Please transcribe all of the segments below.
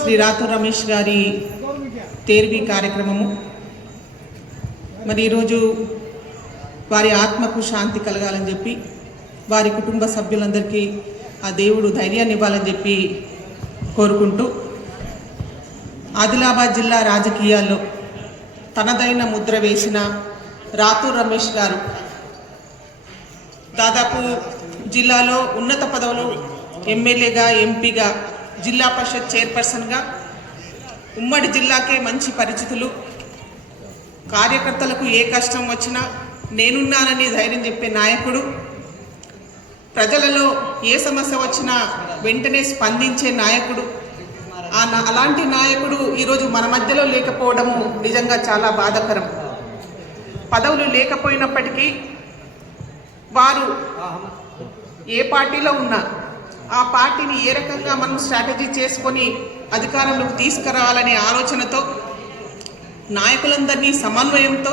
శ్రీ రాతు రమేష్ గారి తేర్వి కార్యక్రమము. మరి ఈరోజు వారి ఆత్మకు శాంతి కలగాలని చెప్పి వారి కుటుంబ సభ్యులందరికీ ఆ దేవుడు ధైర్యాన్ని ఇవ్వాలని చెప్పి కోరుకుంటూ ఆదిలాబాద్ జిల్లా రాజకీయాల్లో తనదైన ముద్ర వేసిన రాతు రమేష్ గారు దాదాపు జిల్లాలో ఉన్నత పదవులు ఎమ్మెల్యేగా ఎంపీగా జిల్లా పరిషత్ చైర్పర్సన్గా ఉమ్మడి జిల్లాకే మంచి పరిచితులు. కార్యకర్తలకు ఏ కష్టం వచ్చినా నేనున్నానని ధైర్యం చెప్పే నాయకుడు. ప్రజలలో ఏ సమస్య వచ్చినా వెంటనే స్పందించే నాయకుడు. ఆ అలాంటి నాయకుడు ఈరోజు మన మధ్యలో లేకపోవడము నిజంగా చాలా బాధాకరం. పదవులు లేకపోయినప్పటికీ వారు ఏ పార్టీలో ఉన్నా ఆ పార్టీని ఏ రకంగా మనం స్ట్రాటజీ చేసుకొని అధికారంలోకి తీసుకురావాలనే ఆలోచనతో నాయకులందరినీ సమన్వయంతో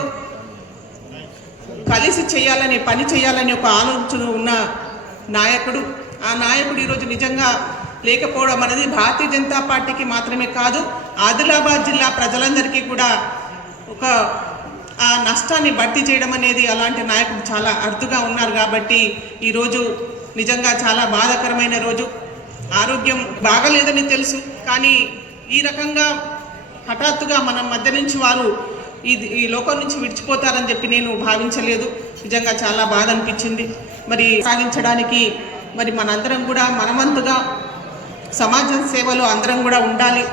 కలిసి చేయాలనే పని చేయాలనే ఒక ఆలోచన ఉన్న నాయకుడు. ఆ నాయకుడు ఈరోజు నిజంగా లేకపోవడం అనేది భారతీయ జనతా పార్టీకి మాత్రమే కాదు ఆదిలాబాద్ జిల్లా ప్రజలందరికీ కూడా ఒక ఆ నష్టాన్ని భర్తీ చేయడం అనేది అలాంటి నాయకుడు చాలా అరుదుగా ఉన్నారు కాబట్టి ఈరోజు నిజంగా చాలా బాధాకరమైన రోజు. ఆరోగ్యం బాగలేదని తెలుసు కానీ ఈ రకంగా హఠాత్తుగా మన మధ్య నుంచి వారు ఈ ఈ లోకం నుంచి విడిచిపోతారని చెప్పి నేను భావించలేదు. నిజంగా చాలా బాధ అనిపించింది. మరి సాగించడానికి మరి మనందరం కూడా మనవంతుగా సమాజం సేవలో అందరం కూడా ఉండాలి.